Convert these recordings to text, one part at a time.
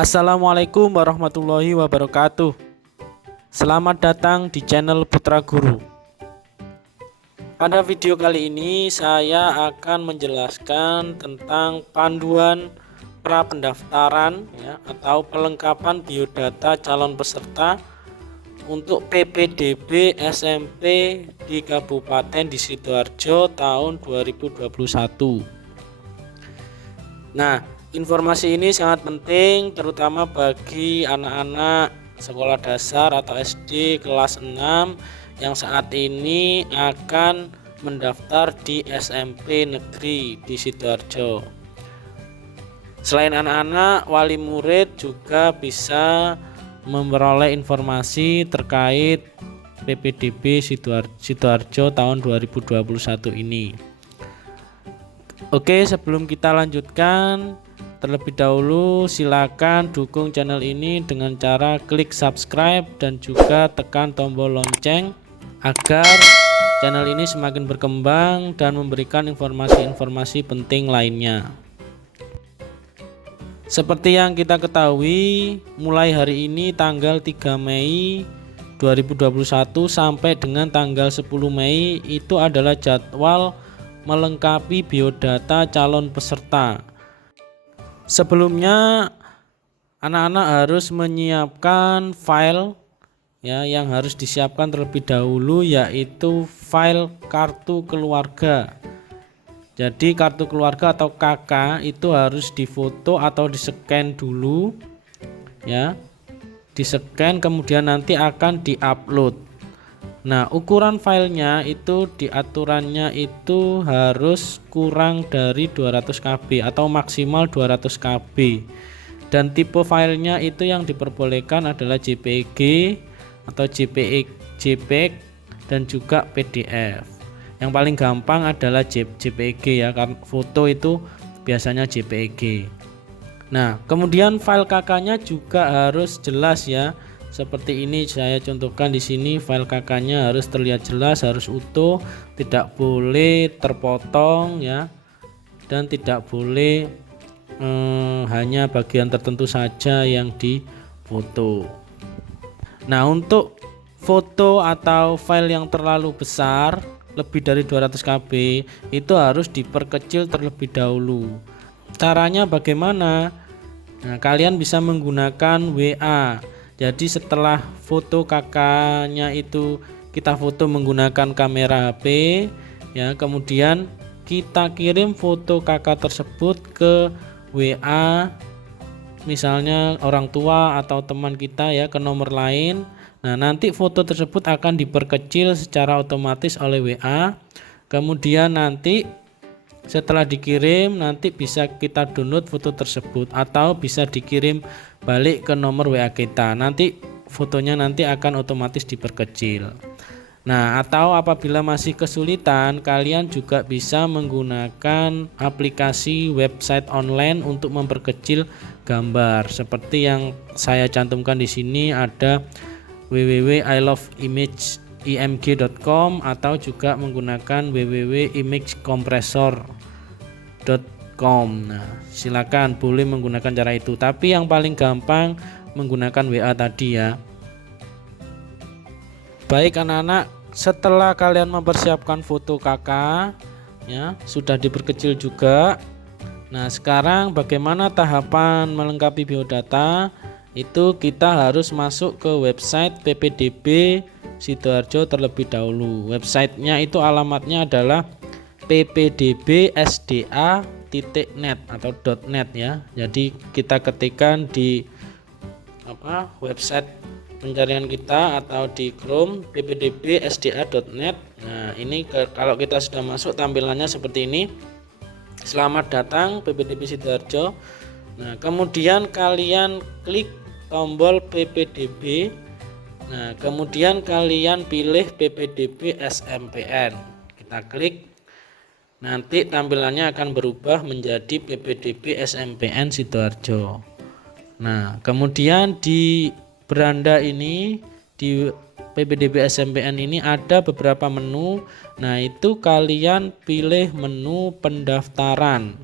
Assalamualaikum warahmatullahi wabarakatuh. Selamat datang di channel Putra Guru. Pada video kali ini saya akan menjelaskan tentang panduan pra pendaftaran atau pelengkapan biodata calon peserta untuk PPDB SMP di Kabupaten di Sidoarjo tahun 2021. Nah, informasi ini sangat penting terutama bagi anak-anak sekolah dasar atau SD kelas 6 yang saat ini akan mendaftar di SMP negeri di Sidoarjo. Selain anak-anak, wali murid juga bisa memperoleh informasi terkait PPDB Sidoarjo tahun 2021 ini. Oke, sebelum kita lanjutkan, terlebih dahulu silakan dukung channel ini dengan cara klik subscribe dan juga tekan tombol lonceng agar channel ini semakin berkembang dan memberikan informasi-informasi penting lainnya. Seperti yang kita ketahui, mulai hari ini tanggal 3 Mei 2021 sampai dengan tanggal 10 Mei itu adalah jadwal melengkapi biodata calon peserta. Sebelumnya anak-anak harus menyiapkan file yang harus disiapkan terlebih dahulu, yaitu file kartu keluarga. Jadi kartu keluarga atau KK itu harus difoto atau di-scan dulu di-scan kemudian nanti akan di-upload. Nah, ukuran filenya itu diaturannya itu harus kurang dari 200 KB atau maksimal 200 KB. Dan tipe filenya itu yang diperbolehkan adalah JPG atau JPEG dan juga PDF. Yang paling gampang adalah JPG ya, karena foto itu biasanya JPG. Nah, kemudian file KK-nya juga harus jelas ya. Seperti ini saya contohkan di sini, file KK-nya harus terlihat jelas, harus utuh, tidak boleh terpotong ya, dan tidak boleh hanya bagian tertentu saja yang difoto. Nah, untuk foto atau file yang terlalu besar lebih dari 200 KB itu harus diperkecil terlebih dahulu. Caranya bagaimana? Nah, kalian bisa menggunakan WA. Jadi setelah foto kakaknya itu kita foto menggunakan kamera HP ya, kemudian kita kirim foto kakak tersebut ke WA misalnya orang tua atau teman kita ya, ke nomor lain. Nah, nanti foto tersebut akan diperkecil secara otomatis oleh WA. Kemudian nanti setelah dikirim nanti bisa kita download foto tersebut atau bisa dikirim balik ke nomor WA kita. Nanti fotonya nanti akan otomatis diperkecil. Nah, atau apabila masih kesulitan, kalian juga bisa menggunakan aplikasi website online untuk memperkecil gambar. Seperti yang saya cantumkan di sini ada www.iloveimageimg.com atau juga menggunakan www.imagecompressor.com. Nah, silakan boleh menggunakan cara itu, tapi yang paling gampang menggunakan WA tadi ya. Baik anak-anak, setelah kalian mempersiapkan foto kakak ya, sudah diperkecil juga. Nah, sekarang bagaimana tahapan melengkapi biodata? Itu kita harus masuk ke website PPDB Sidoarjo terlebih dahulu. Websitenya itu alamatnya adalah ppdbsda.net atau .net ya. Jadi kita ketikkan di website pencarian kita atau di Chrome ppdbsda.net. Nah, ini kalau kita sudah masuk tampilannya seperti ini. Selamat datang PPDB Sidoarjo. Nah, kemudian kalian klik tombol PPDB. Nah, kemudian kalian pilih PPDB SMPN. Kita klik. Nanti tampilannya akan berubah menjadi PPDB SMPN Sidoarjo. Nah, kemudian di beranda ini, di PPDB SMPN ini ada beberapa menu. Nah, itu kalian pilih menu pendaftaran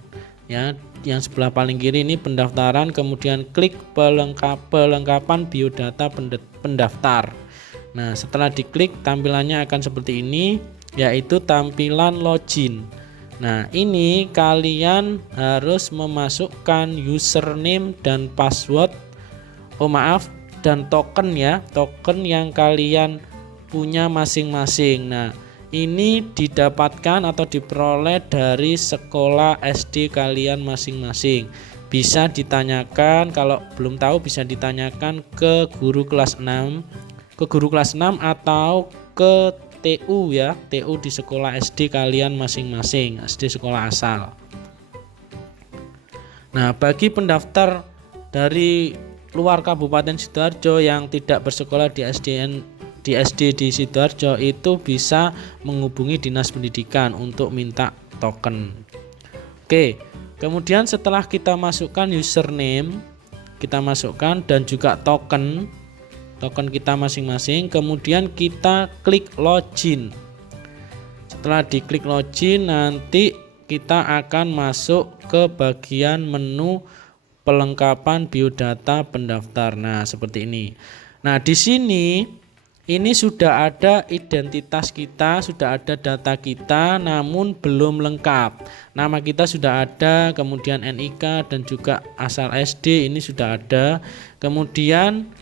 ya. yang sebelah paling kiri ini pendaftaran, kemudian klik pelengkapan biodata pendaftar. Nah, setelah diklik tampilannya akan seperti ini, yaitu tampilan login. Nah, ini kalian harus memasukkan username dan password, dan token ya, token yang kalian punya masing-masing. Nah, ini didapatkan atau diperoleh dari sekolah SD kalian masing-masing. Bisa ditanyakan, kalau belum tahu bisa ditanyakan ke guru kelas 6, atau ke TU ya, TU di sekolah SD kalian masing-masing, SD sekolah asal. Nah, bagi pendaftar dari luar Kabupaten Sidoarjo yang tidak bersekolah di SD di Sidoarjo itu bisa menghubungi Dinas Pendidikan untuk minta token. Oke, kemudian setelah kita masukkan username, kita masukkan dan juga token kita masing-masing, kemudian kita klik login. Setelah diklik login, nanti kita akan masuk ke bagian menu pelengkapan biodata pendaftar. Nah, seperti ini. Nah, di sini ini sudah ada identitas kita, sudah ada data kita, namun belum lengkap. Nama kita sudah ada, kemudian NIK dan juga asal SD ini sudah ada. Kemudian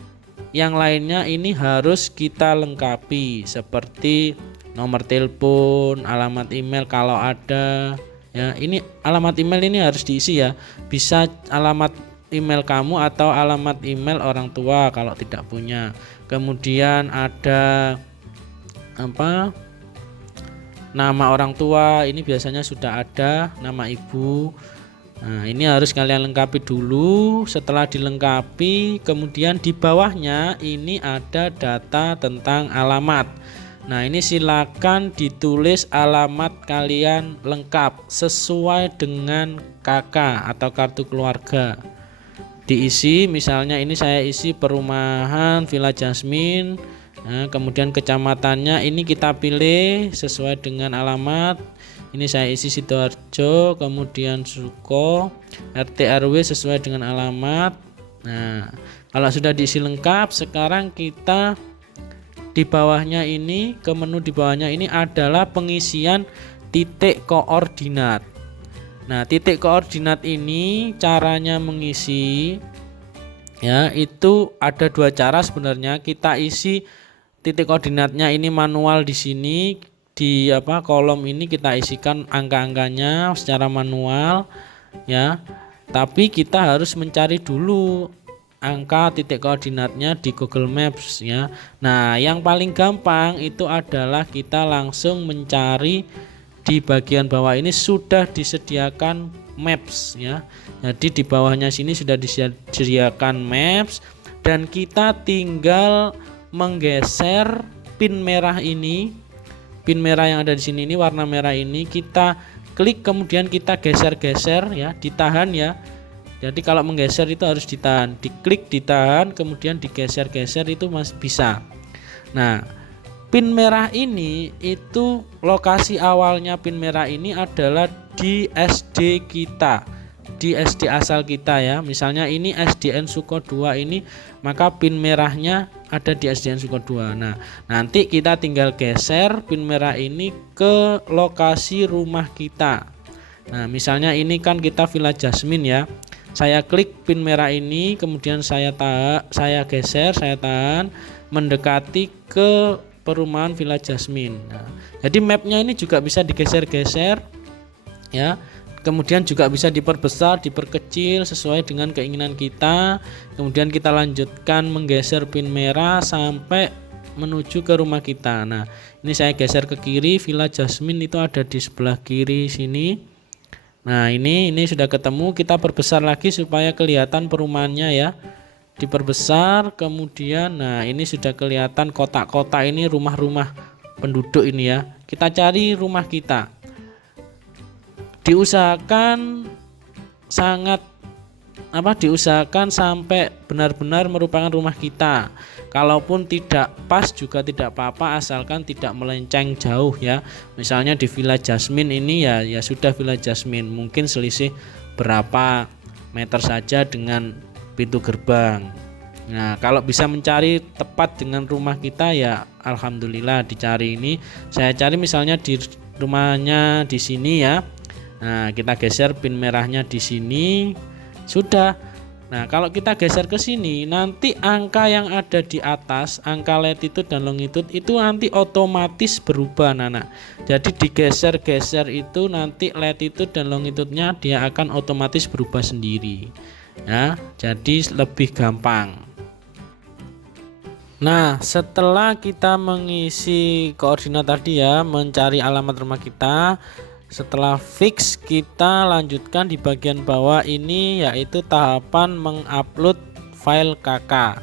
yang lainnya ini harus kita lengkapi, seperti nomor telepon, alamat email kalau ada. Ya, ini alamat email ini harus diisi ya. Bisa alamat email kamu atau alamat email orang tua kalau tidak punya. Kemudian ada nama orang tua, ini biasanya sudah ada, nama ibu. Nah, ini harus kalian lengkapi dulu. Setelah dilengkapi, kemudian di bawahnya ini ada data tentang alamat. Nah, ini silakan ditulis alamat kalian lengkap sesuai dengan KK atau kartu keluarga. Diisi, misalnya ini saya isi perumahan Villa Jasmine. Nah, kemudian kecamatannya ini kita pilih sesuai dengan alamat. Ini saya isi Sidoarjo, kemudian Suko, RT RW sesuai dengan alamat. Nah, kalau sudah diisi lengkap, sekarang kita di bawahnya ini, ke menu di bawahnya ini adalah pengisian titik koordinat. Nah, titik koordinat ini caranya mengisi ya, itu ada dua cara sebenarnya. Kita isi titik koordinatnya ini manual di sini, di kolom ini kita isikan angka-angkanya secara manual ya. Tapi kita harus mencari dulu angka titik koordinatnya di Google Maps ya. Nah, yang paling gampang itu adalah kita langsung mencari di bagian bawah ini sudah disediakan maps ya. Jadi di bawahnya sini sudah disediakan maps dan kita tinggal menggeser pin merah ini. Pin merah yang ada di sini ini, warna merah ini kita klik, kemudian kita geser-geser ya, ditahan ya. Jadi kalau menggeser itu harus ditahan, diklik, ditahan, kemudian digeser-geser itu masih bisa. Nah, pin merah ini itu lokasi awalnya pin merah ini adalah di SD kita, di SD asal kita ya. Misalnya ini SDN Suko 2 ini, maka pin merahnya ada di SDN Suko 2. Nah, nanti kita tinggal geser pin merah ini ke lokasi rumah kita. Nah, misalnya ini kan kita Villa Jasmine ya. Saya klik pin merah ini, kemudian saya geser, saya tahan mendekati ke perumahan Villa Jasmine. Nah, jadi mapnya ini juga bisa digeser-geser ya. Kemudian juga bisa diperbesar, diperkecil sesuai dengan keinginan kita. Kemudian kita lanjutkan menggeser pin merah sampai menuju ke rumah kita. Nah, ini saya geser ke kiri, Villa Jasmine itu ada di sebelah kiri sini. Nah, ini sudah ketemu, kita perbesar lagi supaya kelihatan perumahannya ya. Diperbesar, kemudian nah ini sudah kelihatan kotak-kotak ini rumah-rumah penduduk ini ya. Kita cari rumah kita. Diusahakan diusahakan sampai benar-benar merupakan rumah kita. Kalaupun tidak pas juga tidak apa-apa, asalkan tidak melenceng jauh ya. Misalnya di Villa Jasmine ini ya sudah Villa Jasmine, mungkin selisih berapa meter saja dengan pintu gerbang. Nah, kalau bisa mencari tepat dengan rumah kita ya alhamdulillah dicari. Ini saya cari misalnya di rumahnya di sini ya. Nah, kita geser pin merahnya di sini. Sudah. Nah, kalau kita geser ke sini, nanti angka yang ada di atas, angka latitude dan longitude itu nanti otomatis berubah, Nana. Jadi digeser-geser itu nanti latitude dan longitude-nya dia akan otomatis berubah sendiri. Ya, jadi lebih gampang. Nah, setelah kita mengisi koordinat tadi ya, mencari alamat rumah kita, setelah fix kita lanjutkan di bagian bawah ini yaitu tahapan mengupload file KK.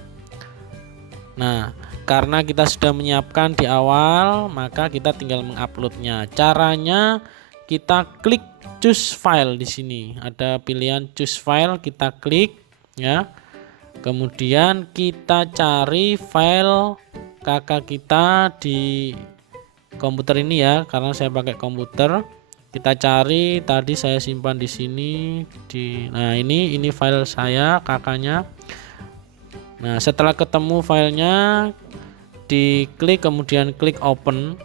Nah, karena kita sudah menyiapkan di awal, maka kita tinggal menguploadnya. Caranya kita klik choose file di sini. Ada pilihan choose file, kita klik ya. Kemudian kita cari file KK kita di komputer ini ya, karena saya pakai komputer. Kita cari, tadi saya simpan di sini nah ini file saya KK-nya. Nah, setelah ketemu filenya, diklik kemudian klik open.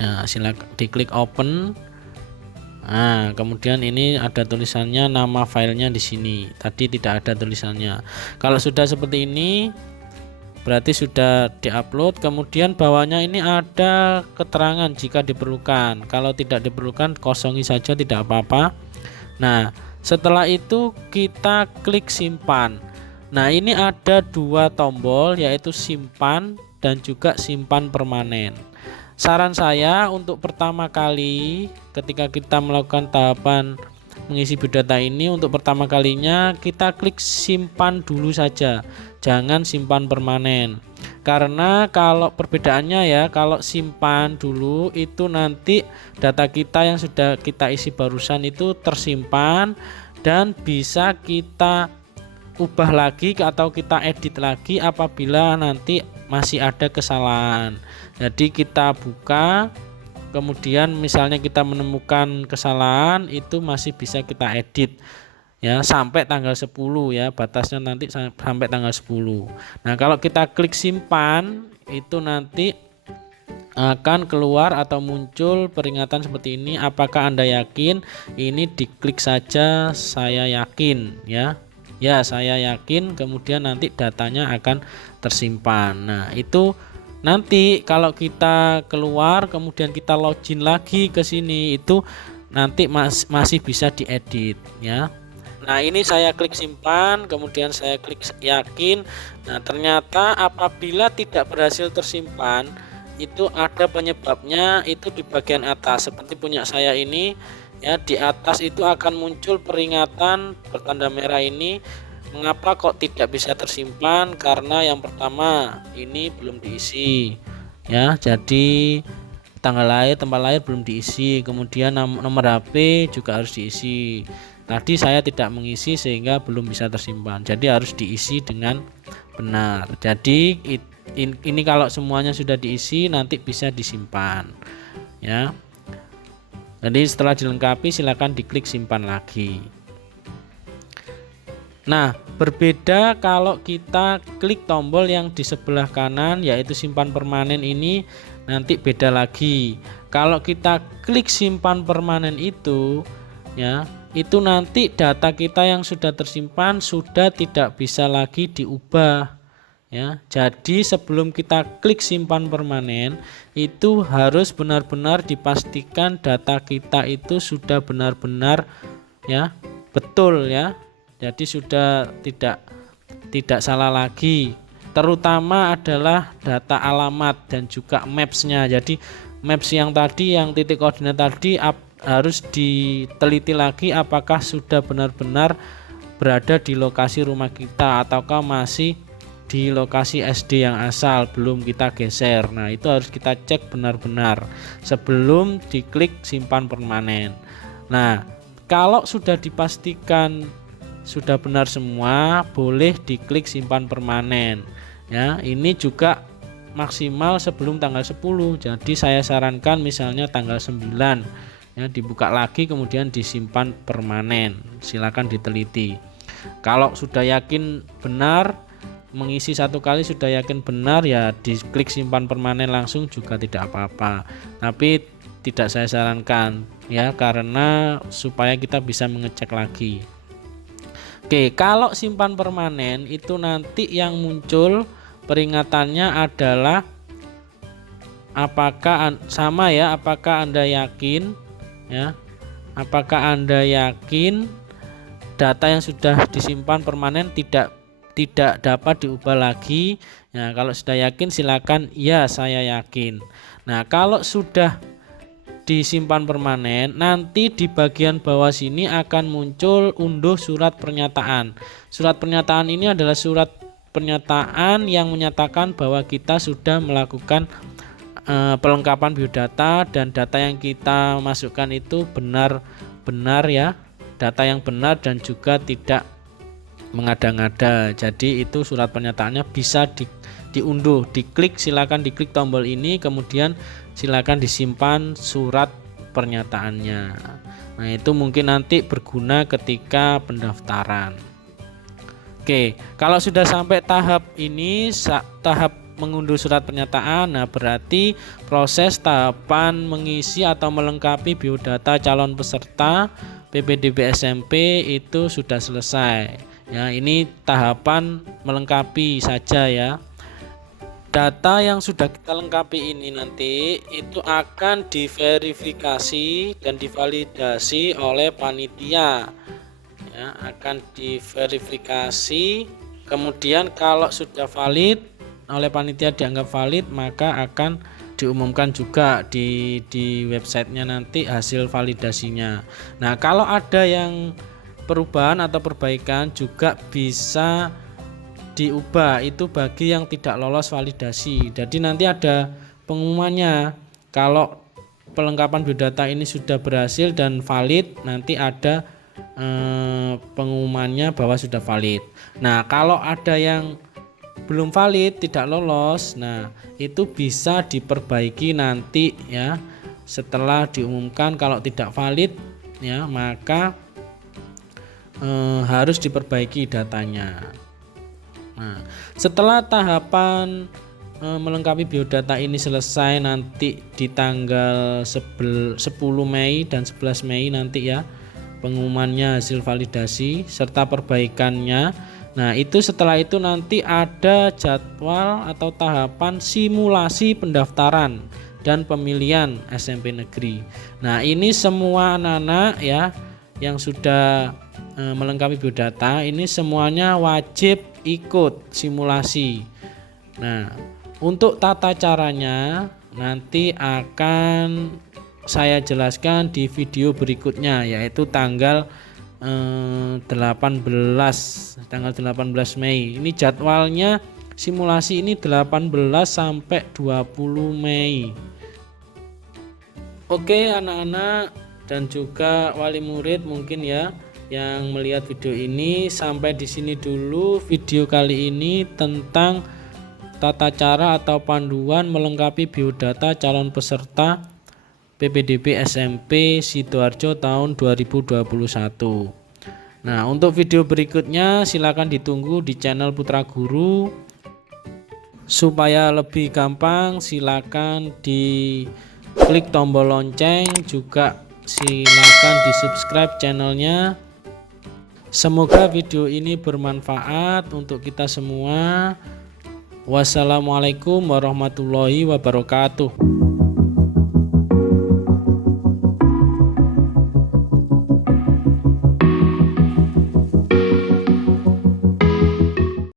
Nah, silakan diklik open. Nah, kemudian ini ada tulisannya nama filenya di sini. Tadi tidak ada tulisannya. Kalau sudah seperti ini, berarti sudah diupload. Kemudian bawahnya ini ada keterangan jika diperlukan. Kalau tidak diperlukan, kosongi saja, tidak apa-apa. Nah, setelah itu kita klik simpan. Nah, ini ada dua tombol, yaitu simpan dan juga simpan permanen. Saran saya untuk pertama kali ketika kita melakukan tahapan mengisi biodata ini, untuk pertama kalinya kita klik simpan dulu saja, jangan simpan permanen. Karena kalau perbedaannya ya, kalau simpan dulu itu nanti data kita yang sudah kita isi barusan itu tersimpan dan bisa kita ubah lagi atau kita edit lagi apabila nanti masih ada kesalahan. Jadi kita buka, kemudian misalnya kita menemukan kesalahan, itu masih bisa kita edit ya sampai tanggal 10 ya, batasnya nanti sampai tanggal 10. Nah, kalau kita klik simpan itu nanti akan keluar atau muncul peringatan seperti ini. Apakah Anda yakin? Ini diklik saja saya yakin ya. Ya, saya yakin, kemudian nanti datanya akan tersimpan. Nah, itu nanti kalau kita keluar kemudian kita login lagi ke sini, itu nanti masih bisa diedit ya. Nah, ini saya klik simpan, kemudian saya klik yakin. Nah, ternyata apabila tidak berhasil tersimpan, itu ada penyebabnya, itu di bagian atas seperti punya saya ini ya. Di atas itu akan muncul peringatan bertanda merah ini. Mengapa kok tidak bisa tersimpan? Karena yang pertama ini belum diisi ya, jadi tanggal lahir, tempat lahir belum diisi, kemudian nomor HP juga harus diisi. Tadi saya tidak mengisi sehingga belum bisa tersimpan, jadi harus diisi dengan benar. Jadi ini kalau semuanya sudah diisi nanti bisa disimpan ya. Jadi setelah dilengkapi silakan diklik simpan lagi. Nah, berbeda kalau kita klik tombol yang di sebelah kanan yaitu simpan permanen, ini nanti beda lagi. Kalau kita klik simpan permanen itu ya, itu nanti data kita yang sudah tersimpan sudah tidak bisa lagi diubah ya. Jadi sebelum kita klik simpan permanen itu harus benar-benar dipastikan data kita itu sudah benar-benar ya betul ya. Jadi sudah tidak salah lagi, terutama adalah data alamat dan juga maps-nya. Jadi maps yang tadi, yang titik koordinat tadi harus diteliti lagi apakah sudah benar-benar berada di lokasi rumah kita ataukah masih di lokasi SD yang asal belum kita geser. Nah, itu harus kita cek benar-benar sebelum diklik simpan permanen. Nah, kalau sudah dipastikan sudah benar semua, boleh diklik simpan permanen ya. Ini juga maksimal sebelum tanggal 10. Jadi saya sarankan misalnya tanggal 9 ya, dibuka lagi kemudian disimpan permanen. Silakan diteliti. Kalau sudah yakin benar mengisi 1 kali, sudah yakin benar, ya diklik simpan permanen langsung juga tidak apa-apa, tapi tidak saya sarankan ya, karena supaya kita bisa mengecek lagi. Oke, kalau simpan permanen itu nanti yang muncul peringatannya adalah apakah sama ya, apakah Anda yakin ya, apakah Anda yakin data yang sudah disimpan permanen tidak dapat diubah lagi. Nah, kalau sudah yakin silakan ya saya yakin. Nah, kalau sudah disimpan permanen, nanti di bagian bawah sini akan muncul unduh surat pernyataan. Surat pernyataan ini adalah surat pernyataan yang menyatakan bahwa kita sudah melakukan pelengkapan biodata dan data yang kita masukkan itu benar ya, data yang benar dan juga tidak mengada-ngada. Jadi itu surat pernyataannya bisa diunduh, diklik, silakan diklik tombol ini, kemudian silakan disimpan surat pernyataannya. Nah, itu mungkin nanti berguna ketika pendaftaran. Oke, kalau sudah sampai tahap ini, tahap mengunduh surat pernyataan, nah berarti proses tahapan mengisi atau melengkapi biodata calon peserta PPDB SMP itu sudah selesai. Ya, ini tahapan melengkapi saja ya. Data yang sudah kita lengkapi ini nanti itu akan diverifikasi dan divalidasi oleh panitia. Ya, akan diverifikasi. Kemudian kalau sudah valid oleh panitia, dianggap valid, maka akan diumumkan juga di websitenya nanti hasil validasinya. Nah, kalau ada yang perubahan atau perbaikan juga bisa diubah, itu bagi yang tidak lolos validasi. Jadi nanti ada pengumumannya, kalau pelengkapan biodata ini sudah berhasil dan valid, nanti ada pengumumannya bahwa sudah valid. Nah, kalau ada yang belum valid, tidak lolos, nah itu bisa diperbaiki nanti ya, setelah diumumkan. Kalau tidak valid ya, maka harus diperbaiki datanya. Nah, setelah tahapan melengkapi biodata ini selesai nanti di tanggal 10 Mei dan 11 Mei nanti ya, pengumumannya hasil validasi serta perbaikannya. Nah, itu setelah itu nanti ada jadwal atau tahapan simulasi pendaftaran dan pemilihan SMP negeri. Nah, ini semua anak-anak ya yang sudah melengkapi biodata ini semuanya wajib ikut simulasi. Nah, untuk tata caranya nanti akan saya jelaskan di video berikutnya, yaitu tanggal 18 Mei. Ini jadwalnya simulasi ini 18 sampai 20 Mei. Oke anak-anak dan juga wali murid mungkin ya yang melihat video ini, sampai di sini dulu video kali ini tentang tata cara atau panduan melengkapi biodata calon peserta PPDB SMP Sidoarjo tahun 2021. Nah, untuk video berikutnya silakan ditunggu di channel Putra Guru. Supaya lebih gampang silakan diklik tombol lonceng, juga silakan di subscribe channelnya. Semoga video ini bermanfaat untuk kita semua. Wassalamualaikum warahmatullahi wabarakatuh.